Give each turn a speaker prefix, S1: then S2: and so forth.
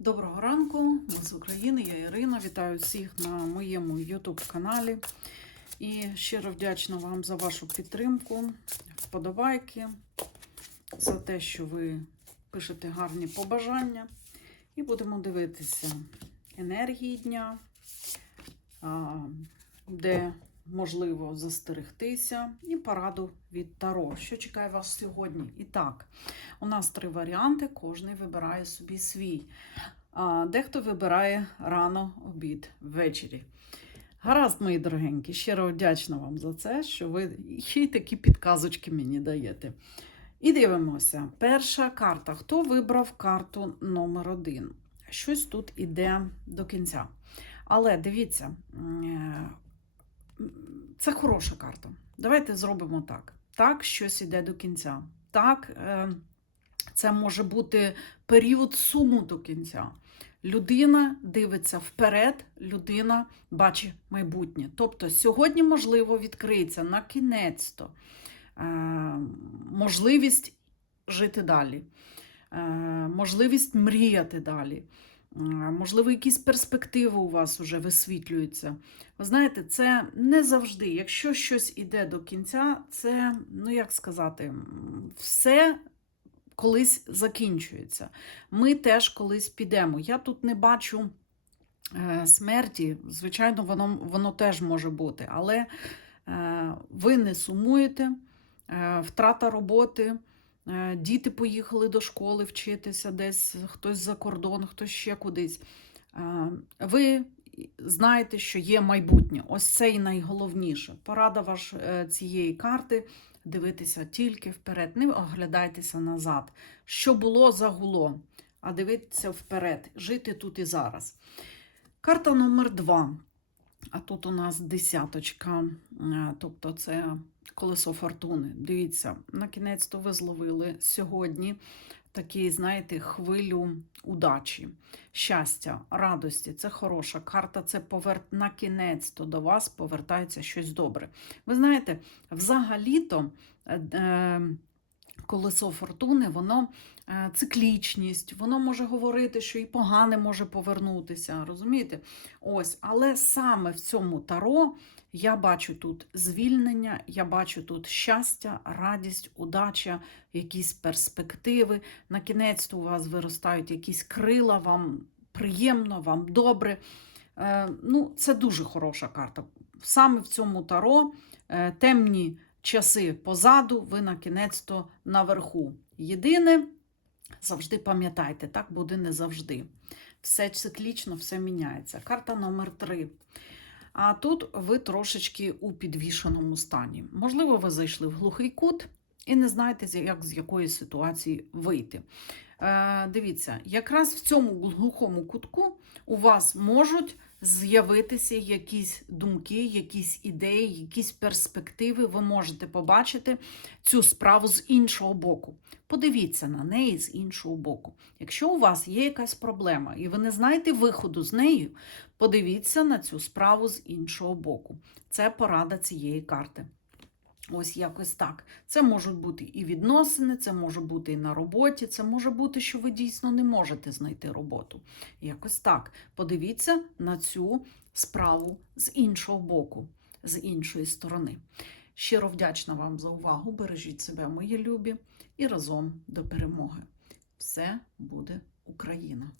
S1: Доброго ранку, ми з України, я Ірина. Вітаю всіх на моєму YouTube каналі. І щиро вдячна вам за вашу підтримку, вподобайки, за те, що ви пишете гарні побажання. І будемо дивитися енергії дня, де можливо застерегтися, і пораду від Таро. Що чекає вас сьогодні? І так, у нас три варіанти, кожний вибирає собі свій. А дехто вибирає рано обід ввечері. Гаразд, мої дорогенькі, щиро вдячна вам за це, що ви ще й такі підказочки мені даєте. І дивимося. Перша карта. Хто вибрав карту номер один? Щось тут іде до кінця. Але дивіться, це хороша карта. Давайте зробимо так. Так, щось іде до кінця. Так, е, це може бути період суму до кінця. Людина дивиться вперед, людина бачить майбутнє. Тобто сьогодні, можливо, відкриється на кінець-то е, можливість жити далі, е, можливість мріяти далі. Можливо, якісь перспективи у вас вже висвітлюються. Ви знаєте, це не завжди. Якщо щось іде до кінця, це, ну як сказати, все колись закінчується. Ми теж колись підемо. Я тут не бачу е, смерті, звичайно, воно, воно теж може бути, але е, ви не сумуєте, е, втрата роботи. Е, Діти поїхали до школи вчитися, десь хтось за кордон, хтось ще кудись. Е, Ви знаєте, що є майбутнє. Ось це і найголовніше. Порада ваш е, цієї карти дивитися тільки вперед, не оглядайтеся назад. Що було, загуло, а дивитися вперед, жити тут і зараз. Карта номер два. А тут у нас десяточка, е, тобто це колесо фортуни. Дивіться, на кінець то ви зловили сьогодні такий, знаєте, хвилю удачі, щастя, радості. Це хороша карта. Це повер... на кінець то до вас повертається щось добре. Ви знаєте, взагалі-то. е, е, Колесо фортуни, воно е, циклічність, воно може говорити, що і погане може повернутися. Розумієте? Ось, але саме в цьому таро я бачу тут звільнення, я бачу тут щастя, радість, удача, якісь перспективи. На кінець у вас виростають якісь крила, вам приємно, вам добре. Е, ну, це дуже хороша карта. Саме в цьому таро е, темні часи позаду, ви на кінець-то наверху. Єдине, завжди пам'ятайте, так буде не завжди. Все циклічно, все міняється. Карта номер 3. А тут ви трошечки у підвішеному стані. Можливо, ви зайшли в глухий кут і не знаєте, як з якої ситуації вийти. Е, дивіться, якраз в цьому глухому кутку у вас можуть з'явитися якісь думки, якісь ідеї, якісь перспективи. Ви можете побачити цю справу з іншого боку. Подивіться на неї з іншого боку. Якщо у вас є якась проблема і ви не знаєте виходу з нею, подивіться на цю справу з іншого боку. Це порада цієї карти. Ось якось так. Це можуть бути і відносини, це може бути і на роботі, це може бути, що ви дійсно не можете знайти роботу. Якось так. Подивіться на цю справу з іншого боку, з іншої сторони. Щиро вдячна вам за увагу. Бережіть себе, мої любі, і разом до перемоги. Все буде Україна!